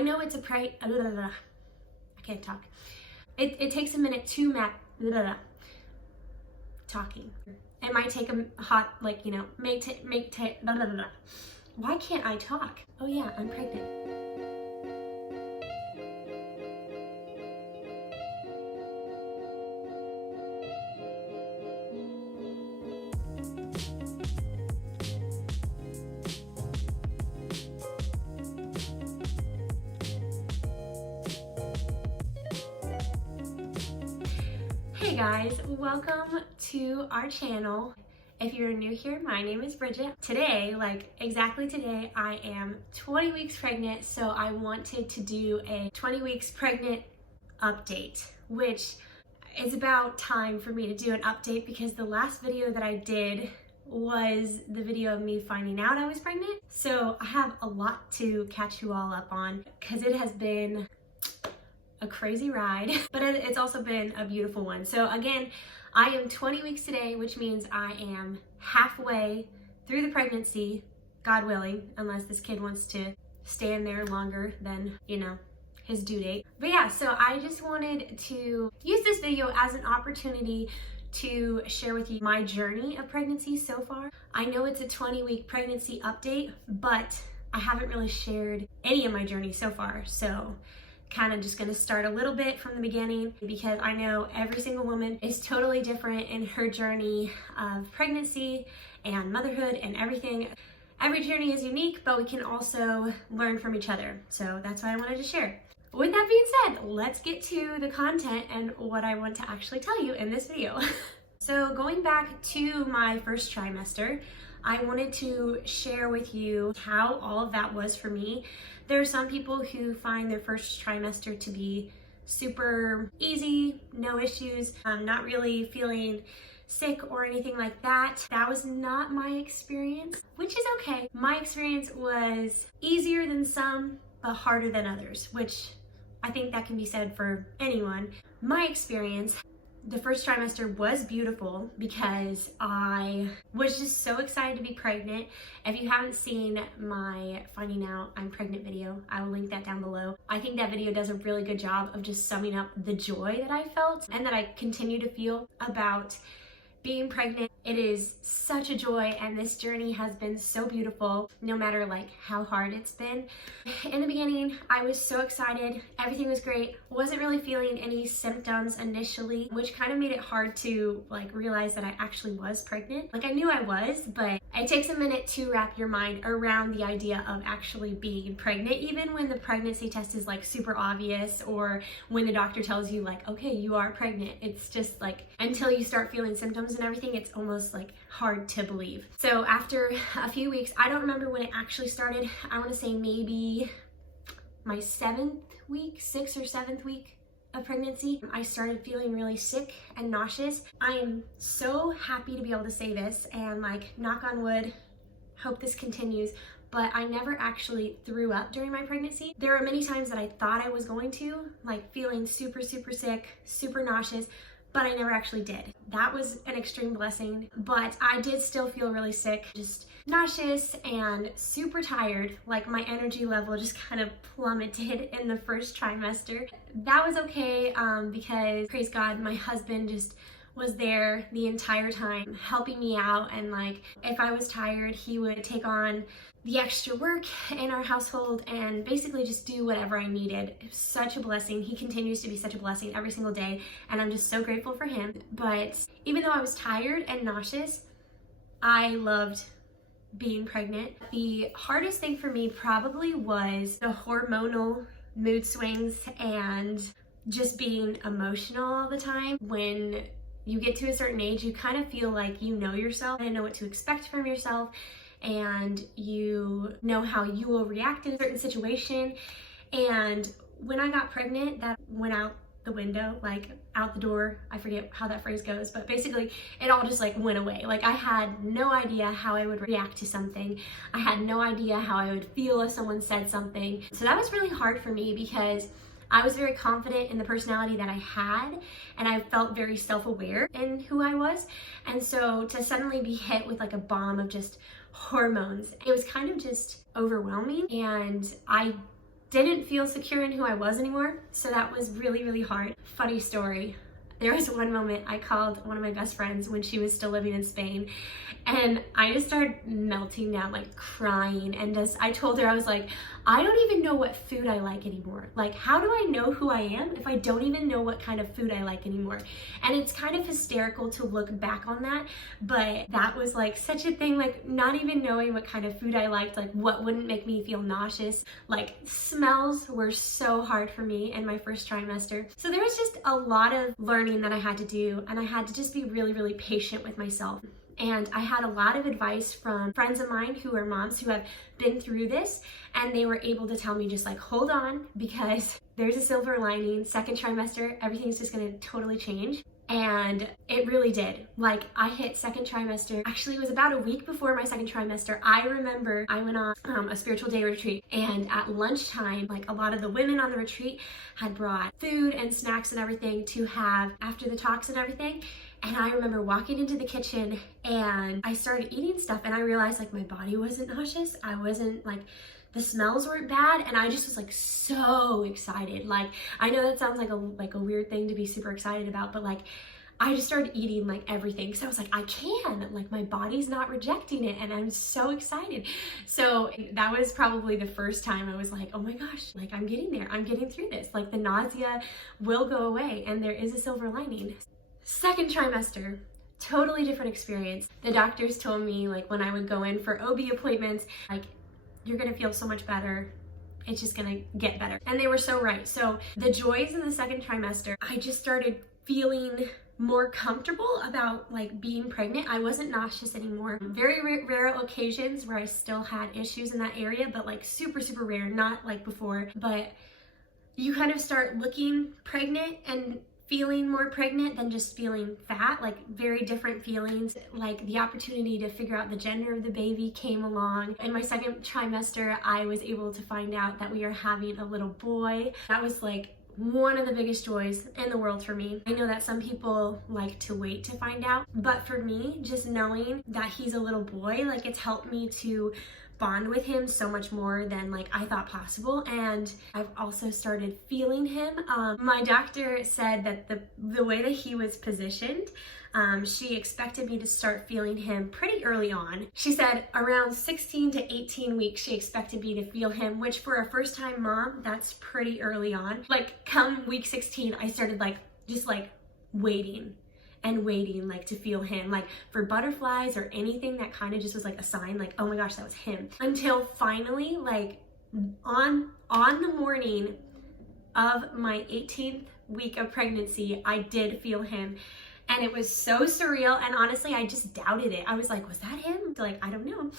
I know it's I can't talk. It takes a minute to talking. It might take a hot, like, you know, why can't I talk? Oh yeah, I'm pregnant. Hey guys, welcome to our channel. If you're new here, my name is Bridget. Today, like exactly today, I am 20 weeks pregnant, so I wanted to do a 20 weeks pregnant update, which is about time for me to do an update because the last video that I did was the video of me finding out I was pregnant. So I have a lot to catch you all up on because it has been a crazy ride, but it's also been a beautiful one. So again, I am 20 weeks today, which means I am halfway through the pregnancy, God willing, unless this kid wants to stay in there longer than, you know, his due date. But yeah, so I just wanted to use this video as an opportunity to share with you my journey of pregnancy so far. I know it's a 20-week pregnancy update, but I haven't really shared any of my journey so far. So kind of just going to start a little bit from the beginning because I know every single woman is totally different in her journey of pregnancy and motherhood and everything. Every journey is unique, but we can also learn from each other. So that's why I wanted to share. With that being said, let's get to the content and what I want to actually tell you in this video. So going back to my first trimester, I wanted to share with you how all of that was for me. There are some people who find their first trimester to be super easy, no issues, not really feeling sick or anything like that. That was not my experience, which is okay. My experience was easier than some, but harder than others, which I think that can be said for anyone. My experience, the first trimester was beautiful because I was just so excited to be pregnant. If you haven't seen my finding out I'm pregnant video, I will link that down below. I think that video does a really good job of just summing up the joy that I felt and that I continue to feel about being pregnant. It is such a joy, and this journey has been so beautiful, no matter like how hard it's been. In the beginning, I was so excited. Everything was great. Wasn't really feeling any symptoms initially, which kind of made it hard to like realize that I actually was pregnant. Like I knew I was, but it takes a minute to wrap your mind around the idea of actually being pregnant, even when the pregnancy test is like super obvious or when the doctor tells you like, okay, you are pregnant. It's just like until you start feeling symptoms and everything, it's almost like hard to believe. So after a few weeks, I don't remember when it actually started. I want to say maybe my 6th or 7th week of pregnancy, I started feeling really sick and nauseous. I am so happy to be able to say this and like knock on wood, hope this continues, but I never actually threw up during my pregnancy. There were many times that I thought I was going to, like feeling super sick, super nauseous, but I never actually did. That was an extreme blessing, but I did still feel really sick, just nauseous and super tired. Like my energy level just kind of plummeted in the first trimester. That was okay because praise God, my husband just was there the entire time helping me out, and like if I was tired, he would take on the extra work in our household and basically just do whatever I needed. It was such a blessing. He continues to be such a blessing every single day, and I'm just so grateful for him. But even though I was tired and nauseous, I loved being pregnant. The hardest thing for me probably was the hormonal mood swings and just being emotional all the time. When you get to a certain age, you kind of feel like you know yourself and know what to expect from yourself, and you know how you will react in a certain situation. And when I got pregnant, that went out the window, like out the door. I forget how that phrase goes, but basically it all just like went away. Like I had no idea how I would react to something. I had no idea how I would feel if someone said something. So that was really hard for me because I was very confident in the personality that I had, and I felt very self-aware in who I was. And so to suddenly be hit with like a bomb of just hormones, it was kind of just overwhelming. And I didn't feel secure in who I was anymore. So that was really, really hard. Funny story. There was one moment I called one of my best friends when she was still living in Spain, and I just started melting down, like crying, and I told her, I was like, I don't even know what food I like anymore. Like, how do I know who I am if I don't even know what kind of food I like anymore? And it's kind of hysterical to look back on that, but that was like such a thing, like not even knowing what kind of food I liked, like what wouldn't make me feel nauseous. Like smells were so hard for me in my first trimester. So there was just a lot of learning that I had to do, and I had to just be really, really patient with myself. And I had a lot of advice from friends of mine who are moms who have been through this, and they were able to tell me just like, hold on, because there's a silver lining. Second trimester, everything's just gonna totally change. And it really did. Like, I hit second trimester, actually it was about a week before my second trimester. I remember I went on a spiritual day retreat, and at lunchtime, like a lot of the women on the retreat had brought food and snacks and everything to have after the talks and everything. And I remember walking into the kitchen and I started eating stuff, and I realized like my body wasn't nauseous. I wasn't like, the smells weren't bad, and I just was like so excited. Like, I know that sounds like a weird thing to be super excited about, but like I just started eating like everything because I was like, I can, like my body's not rejecting it, and I'm so excited. So that was probably the first time I was like, oh my gosh, like I'm getting there, I'm getting through this. Like the nausea will go away, and there is a silver lining. Second trimester, totally different experience. The doctors told me, like when I would go in for OB appointments, like you're gonna feel so much better. It's just gonna get better. And they were so right. So the joys in the second trimester, I just started feeling more comfortable about like being pregnant. I wasn't nauseous anymore. Very rare occasions where I still had issues in that area, but like super, super rare, not like before. But you kind of start looking pregnant and feeling more pregnant than just feeling fat, like very different feelings. Like the opportunity to figure out the gender of the baby came along. In my second trimester, I was able to find out that we are having a little boy. That was like one of the biggest joys in the world for me. I know that some people like to wait to find out, but for me, just knowing that he's a little boy, like it's helped me to bond with him so much more than like I thought possible. And I've also started feeling him. My doctor said that the way that he was positioned, she expected me to start feeling him pretty early on. She said around 16 to 18 weeks she expected me to feel him, which for a first time mom, that's pretty early on. Like come week 16, I started like just like waiting and waiting like to feel him, like for butterflies or anything that kind of just was like a sign, like oh my gosh, that was him. Until finally, like on the morning of my 18th week of pregnancy, I did feel him, and it was so surreal. And honestly, I just doubted it. I was like, was that him? Like, I don't know.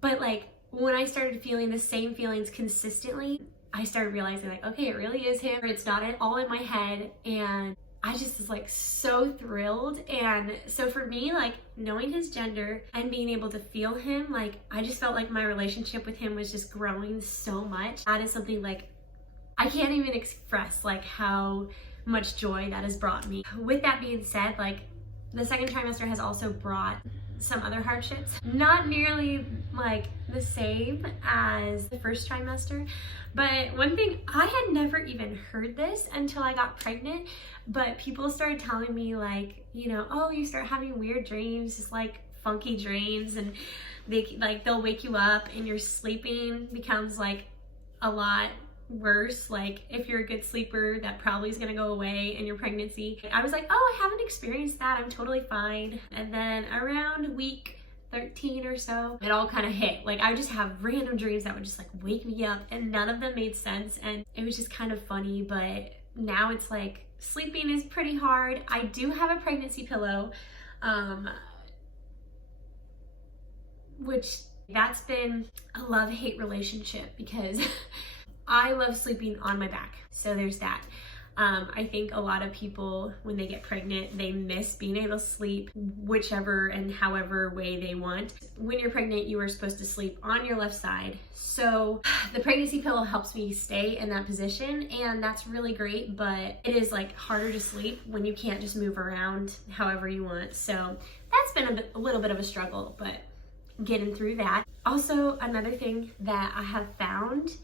But like when I started feeling the same feelings consistently, I started realizing like, okay, it really is him. It's not all in my head. And I just was like so thrilled. And so for me, like knowing his gender and being able to feel him, like I just felt like my relationship with him was just growing so much. That is something like I can't even express like how much joy that has brought me. With that being said, like the second trimester has also brought some other hardships. Not nearly like the same as the first trimester, but one thing, I had never even heard this until I got pregnant, but people started telling me like, you know, oh, you start having weird dreams, just like funky dreams, and they'll wake you up and your sleeping becomes like a lot worse. Like if you're a good sleeper, that probably is gonna go away in your pregnancy. I was like, oh, I haven't experienced that, I'm totally fine. And then around week 13 or so, it all kind of hit. Like I would just have random dreams that would just like wake me up, and none of them made sense, and it was just kind of funny. But now it's like sleeping is pretty hard. I do have a pregnancy pillow, which that's been a love-hate relationship because I love sleeping on my back. So there's that. I think a lot of people, when they get pregnant, they miss being able to sleep whichever and however way they want. When you're pregnant, you are supposed to sleep on your left side. So the pregnancy pillow helps me stay in that position, and that's really great, but it is like harder to sleep when you can't just move around however you want. So that's been a little bit of a struggle, but getting through that. Also, another thing that I have found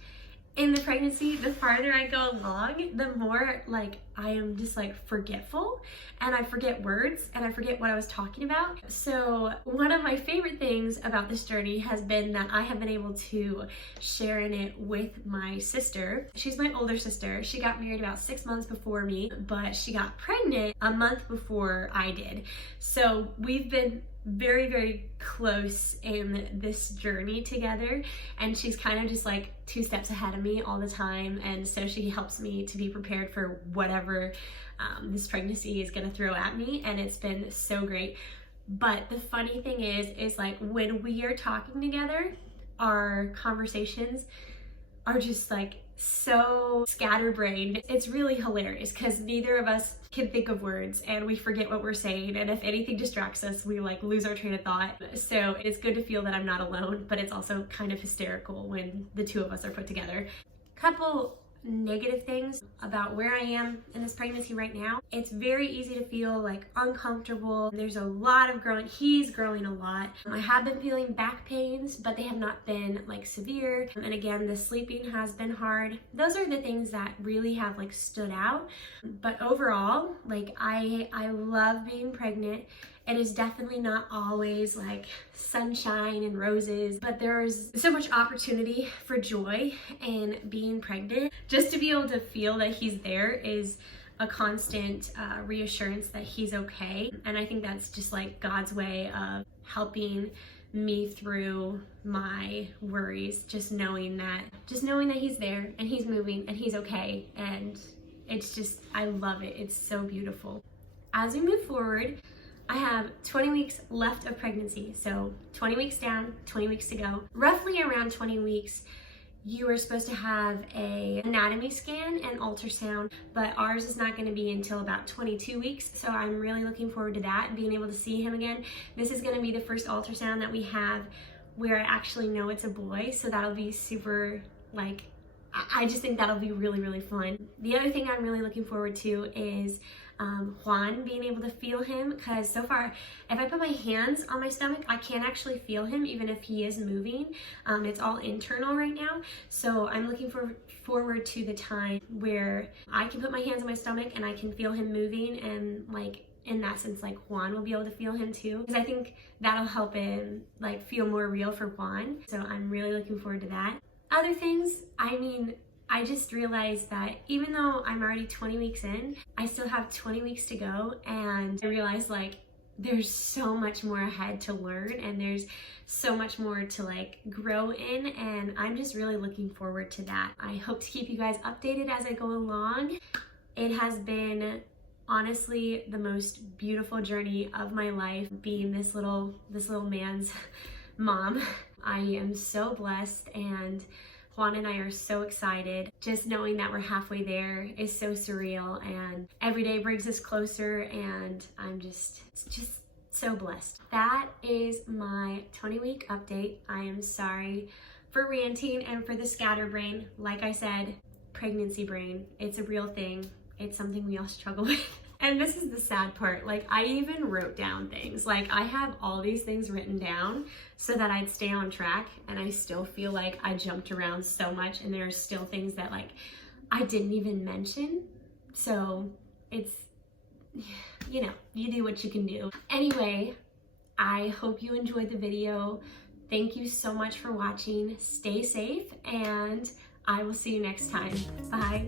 in the pregnancy, the farther I go along, the more like I am just like forgetful, and I forget words and I forget what I was talking about. So one of my favorite things about this journey has been that I have been able to share in it with my sister. She's my older sister. She got married about 6 months before me, but she got pregnant a month before I did. So we've been very, very close in this journey together, and she's kind of just like 2 steps ahead of me all the time, and so she helps me to be prepared for whatever this pregnancy is gonna throw at me, and it's been so great. But the funny thing is like when we are talking together, our conversations are just like so scatterbrained. It's really hilarious because neither of us can think of words and we forget what we're saying, and if anything distracts us, we like lose our train of thought. So it's good to feel that I'm not alone, but it's also kind of hysterical when the two of us are put together. Couple negative things about where I am in this pregnancy right now. It's very easy to feel like uncomfortable. There's a lot of growing. He's growing a lot. I have been feeling back pains, but they have not been like severe. And again, the sleeping has been hard. Those are the things that really have like stood out. But overall, like I love being pregnant. It is definitely not always like sunshine and roses, but there is so much opportunity for joy in being pregnant. Just to be able to feel that he's there is a constant reassurance that he's okay. And I think that's just like God's way of helping me through my worries, just knowing that he's there and he's moving and he's okay. And it's just, I love it. It's so beautiful. As we move forward, I have 20 weeks left of pregnancy. So 20 weeks down, 20 weeks to go. Roughly around 20 weeks, you are supposed to have an anatomy scan and ultrasound, but ours is not going to be until about 22 weeks. So I'm really looking forward to that and being able to see him again. This is going to be the first ultrasound that we have where I actually know it's a boy. So that'll be super, like, I just think that'll be really, really fun. The other thing I'm really looking forward to is Juan, being able to feel him, because so far if I put my hands on my stomach, I can't actually feel him even if he is moving. It's all internal right now, so I'm looking forward to the time where I can put my hands on my stomach and I can feel him moving, and like in that sense, like Juan will be able to feel him too, because I think that'll help him like feel more real for Juan. So I'm really looking forward to that. Other things, I mean, I just realized that even though I'm already 20 weeks in, I still have 20 weeks to go, and I realized like there's so much more ahead to learn, and there's so much more to like grow in, and I'm just really looking forward to that. I hope to keep you guys updated as I go along. It has been honestly the most beautiful journey of my life, being this little man's mom. I am so blessed, and Juan and I are so excited. Just knowing that we're halfway there is so surreal, and every day brings us closer, and I'm just so blessed. That is my 20-week update. I am sorry for ranting and for the scatterbrain. Like I said, pregnancy brain, it's a real thing. It's something we all struggle with. And this is the sad part, like I even wrote down things. Like I have all these things written down so that I'd stay on track, and I still feel like I jumped around so much, and there are still things that like I didn't even mention. So it's, you know, you do what you can do. Anyway, I hope you enjoyed the video. Thank you so much for watching. Stay safe, and I will see you next time. Bye.